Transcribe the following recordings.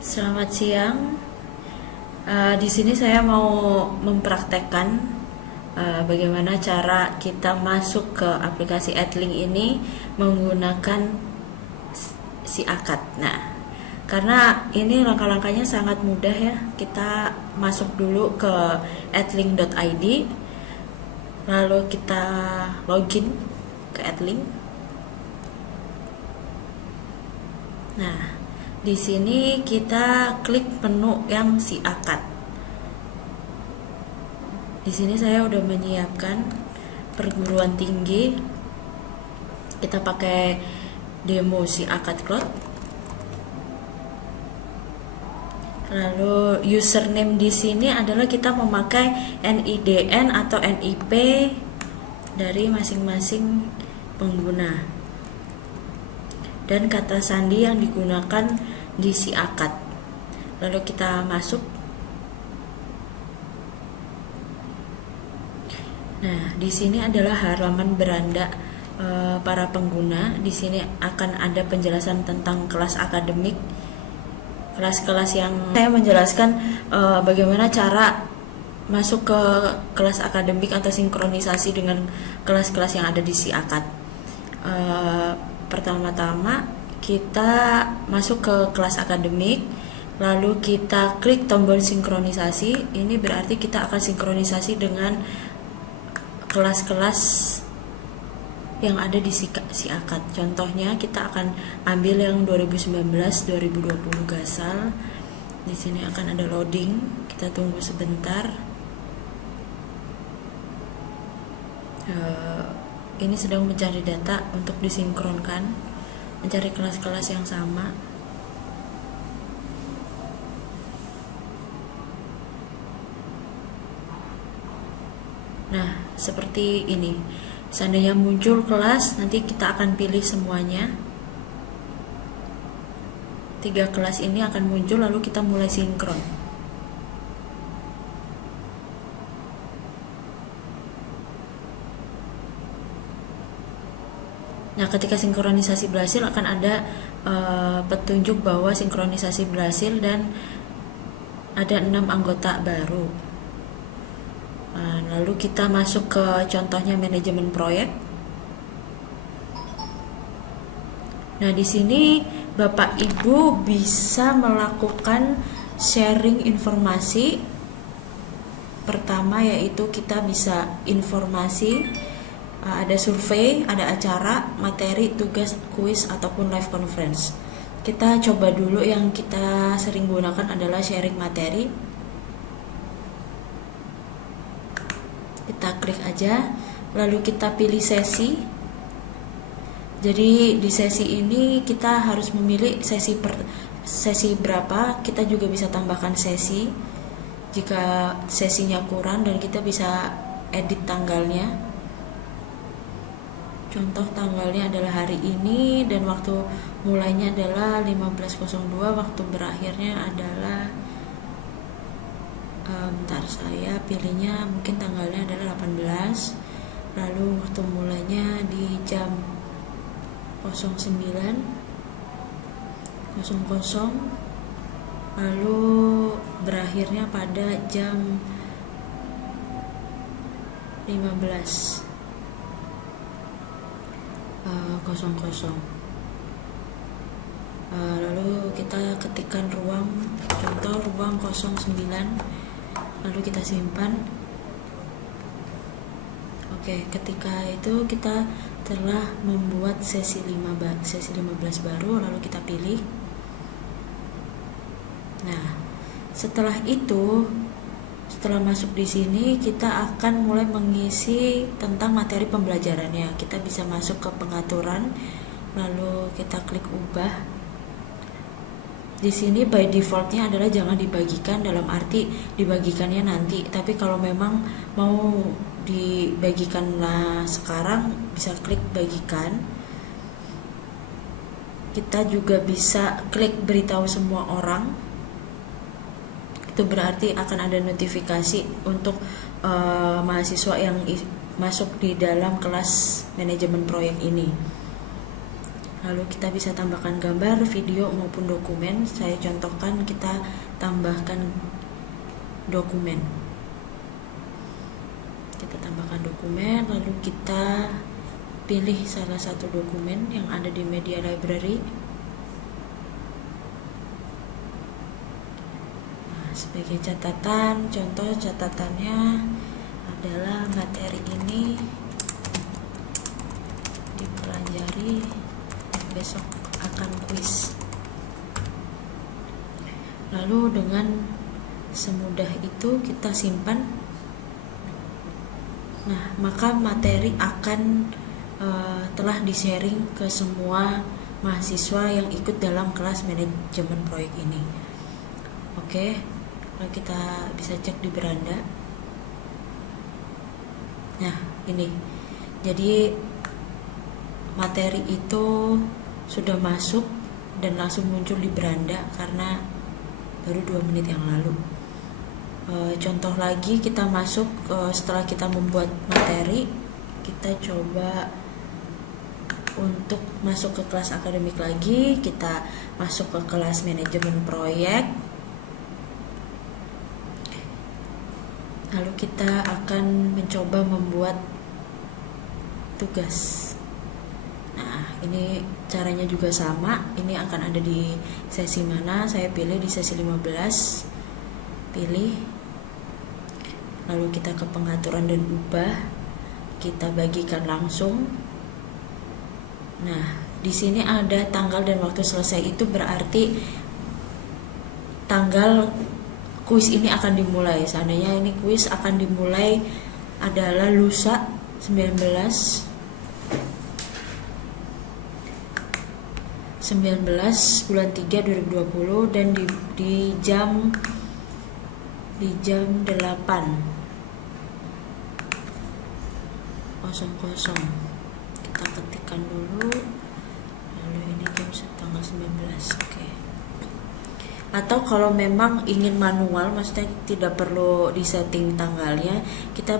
Selamat siang. Di sini saya mau mempraktekkan bagaimana cara kita masuk ke aplikasi Adlink ini menggunakan si akad. Nah, karena ini langkah-langkahnya sangat mudah ya. Kita masuk dulu ke adlink.id, lalu kita login ke Adlink. Nah, di sini kita klik menu yang si akad. Di sini saya udah menyiapkan perguruan tinggi. Kita pakai demo si akad cloud. Lalu username di sini adalah kita memakai NIDN atau NIP dari masing-masing pengguna. Dan kata sandi yang digunakan di si akad. Lalu kita masuk. Nah, di sini adalah halaman beranda para pengguna. Di sini akan ada penjelasan tentang kelas akademik, kelas-kelas yang saya menjelaskan bagaimana cara masuk ke kelas akademik atau sinkronisasi dengan kelas-kelas yang ada di si akad. Pertama-tama kita masuk ke kelas akademik, lalu kita klik tombol sinkronisasi. Ini berarti kita akan sinkronisasi dengan kelas-kelas yang ada di si akad. Contohnya kita akan ambil yang 2019-2020 Gasal. Di sini akan ada loading. Kita tunggu sebentar. Ini sedang mencari data untuk disinkronkan, mencari kelas-kelas yang sama. Nah, seperti ini. Seandainya muncul kelas, nanti kita akan pilih semuanya. 3 kelas ini akan muncul, lalu kita mulai sinkron. Nah, ketika sinkronisasi berhasil akan ada petunjuk bahwa sinkronisasi berhasil dan ada 6 anggota baru. Lalu kita masuk ke contohnya manajemen proyek. Nah, di sini Bapak Ibu bisa melakukan sharing informasi. Pertama yaitu kita bisa informasi, ada survei, ada acara, materi, tugas, kuis, ataupun live conference. Kita coba dulu yang kita sering gunakan adalah sharing materi. Kita klik aja, lalu kita pilih sesi. Jadi di sesi ini kita harus memilih sesi berapa. Kita juga bisa tambahkan sesi jika sesinya kurang, dan kita bisa edit tanggalnya. Contoh tanggalnya adalah hari ini dan waktu mulainya adalah 15.02, waktu berakhirnya adalah bentar, saya pilihnya mungkin tanggalnya adalah 18, lalu waktu mulainya di jam 09.00, lalu berakhirnya pada jam 15.00. Lalu kita ketikkan ruang, contoh ruang 09, lalu kita simpan. Oke, ketika itu kita telah membuat sesi 15 baru, lalu kita pilih. Nah, setelah itu, setelah masuk di sini, kita akan mulai mengisi tentang materi pembelajarannya. Kita bisa masuk ke pengaturan, lalu kita klik ubah. Di sini by defaultnya adalah jangan dibagikan, dalam arti dibagikannya nanti. Tapi kalau memang mau dibagikanlah sekarang, bisa klik bagikan. Kita juga bisa klik beritahu semua orang. Itu berarti akan ada notifikasi untuk mahasiswa yang masuk di dalam kelas manajemen proyek ini. Lalu kita bisa tambahkan gambar, video maupun dokumen. Saya contohkan, kita tambahkan dokumen. Kita tambahkan dokumen, lalu kita pilih salah satu dokumen yang ada di media library. Nah, sebagai catatan, contoh catatannya adalah materi ini dipelajari, besok akan kuis. Lalu dengan semudah itu kita simpan. Nah, maka materi akan telah di-sharing ke semua mahasiswa yang ikut dalam kelas manajemen proyek ini. Oke, lalu kita bisa cek di beranda. Nah, ini. Jadi materi itu sudah masuk dan langsung muncul di beranda karena baru 2 menit yang lalu. Contoh lagi, kita masuk setelah kita membuat materi, kita coba untuk masuk ke kelas akademik lagi. Kita masuk ke kelas manajemen proyek, lalu kita akan mencoba membuat tugas. Nah, ini caranya juga sama. Ini akan ada di sesi mana? Saya pilih di sesi 15. Pilih. Lalu kita ke pengaturan dan ubah. Kita bagikan langsung. Nah, di sini ada tanggal dan waktu selesai. Itu berarti tanggal kuis ini akan dimulai. Seandainya ini kuis akan dimulai adalah lusa 19 bulan 3 2020 dan di jam 8:00. Kita ketikkan dulu. Lalu ini jam tanggal 19. Oke. Atau kalau memang ingin manual, maksudnya tidak perlu disetting tanggalnya, kita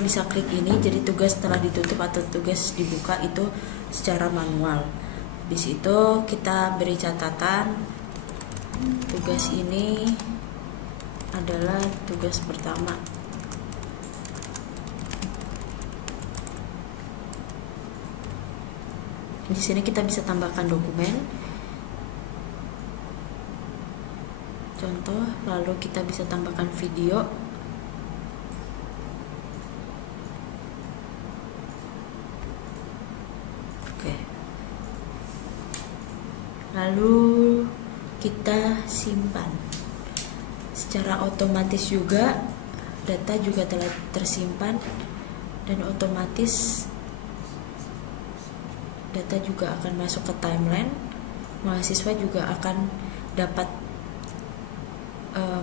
bisa klik ini, jadi tugas telah ditutup atau tugas dibuka itu secara manual. Habis itu kita beri catatan, tugas ini adalah tugas pertama. Di sini kita bisa tambahkan dokumen, contoh, lalu kita bisa tambahkan video. Oke. Lalu kita simpan. Secara otomatis juga data juga telah tersimpan dan otomatis data juga akan masuk ke timeline. Mahasiswa juga akan dapat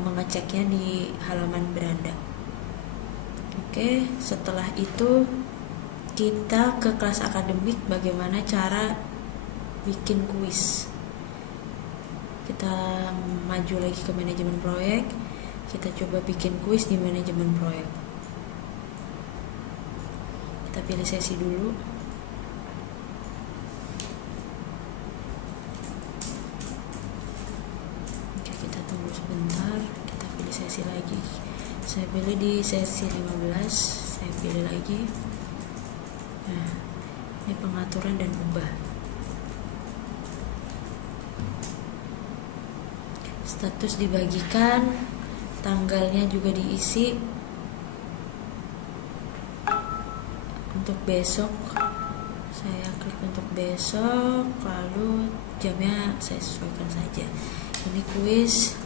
mengeceknya di halaman beranda. Oke, setelah itu kita ke kelas akademik, bagaimana cara bikin kuis. Kita maju lagi ke manajemen proyek, kita coba bikin kuis di manajemen proyek. Kita pilih sesi dulu. Oke, kita tunggu sebentar, kita pilih sesi lagi. Saya pilih di sesi 15, saya pilih lagi. Nah, ini pengaturan dan ubah. Status dibagikan, tanggalnya juga diisi. Untuk besok, saya klik untuk besok, lalu jamnya saya sesuaikan saja. Ini kuis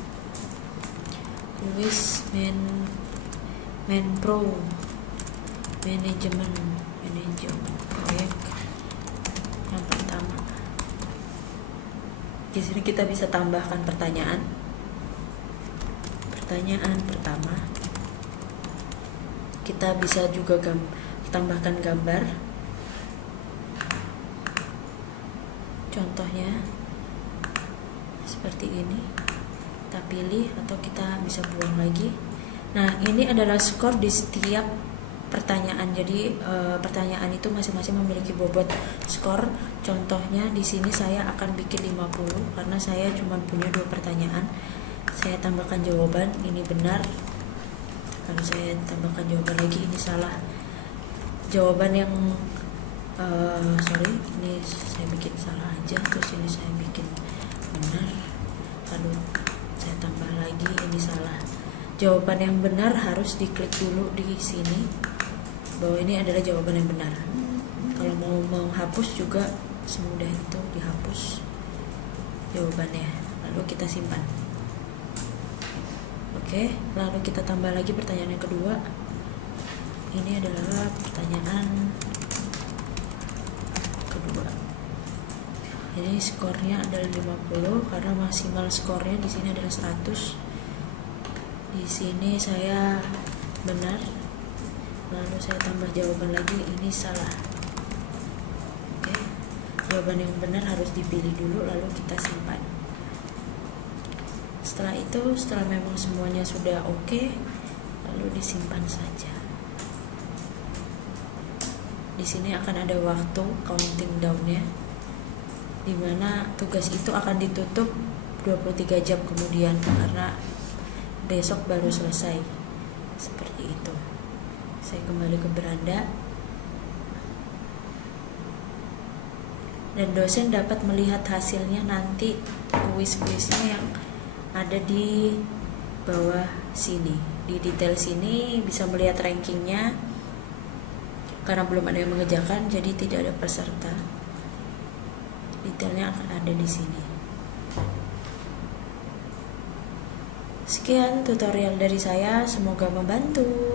Menpro, manajemen proyek yang pertama. Di sini kita bisa tambahkan pertanyaan. Pertanyaan pertama. Kita bisa juga tambahkan gambar. Contohnya seperti ini. Kita pilih atau kita bisa buang lagi. Nah, ini adalah skor di setiap pertanyaan. Jadi pertanyaan itu masing-masing memiliki bobot skor. Contohnya di sini saya akan bikin 50 karena saya cuma punya 2 pertanyaan. Saya tambahkan jawaban, ini benar. Lalu saya tambahkan jawaban lagi, ini salah. Jawaban yang ini saya bikin salah aja, terus ini saya bikin benar. Lalu saya tambah lagi, ini salah. Jawaban yang benar harus diklik dulu di sini bahwa ini adalah jawaban yang benar. Kalau mau menghapus juga semudah itu, dihapus jawabannya, lalu kita simpan. Oke, lalu kita tambah lagi pertanyaan yang kedua. Ini adalah pertanyaan kedua. Jadi skornya adalah 50 karena maksimal skornya di sini adalah 100. Di sini saya benar. Lalu saya tambah jawaban lagi, ini salah. Oke. Jawaban yang benar harus dipilih dulu lalu kita simpan. Setelah itu, setelah memang semuanya sudah oke, lalu disimpan saja. Di sini akan ada waktu counting down-nya, di mana tugas itu akan ditutup 23 jam kemudian karena besok baru selesai. Seperti itu. Saya kembali ke beranda. Dan dosen dapat melihat hasilnya nanti, kuis-kuisnya yang ada di bawah sini. Di detail sini bisa melihat rankingnya. Karena belum ada yang mengerjakan, jadi tidak ada peserta. Detailnya akan ada di sini. Sekian tutorial dari saya, semoga membantu.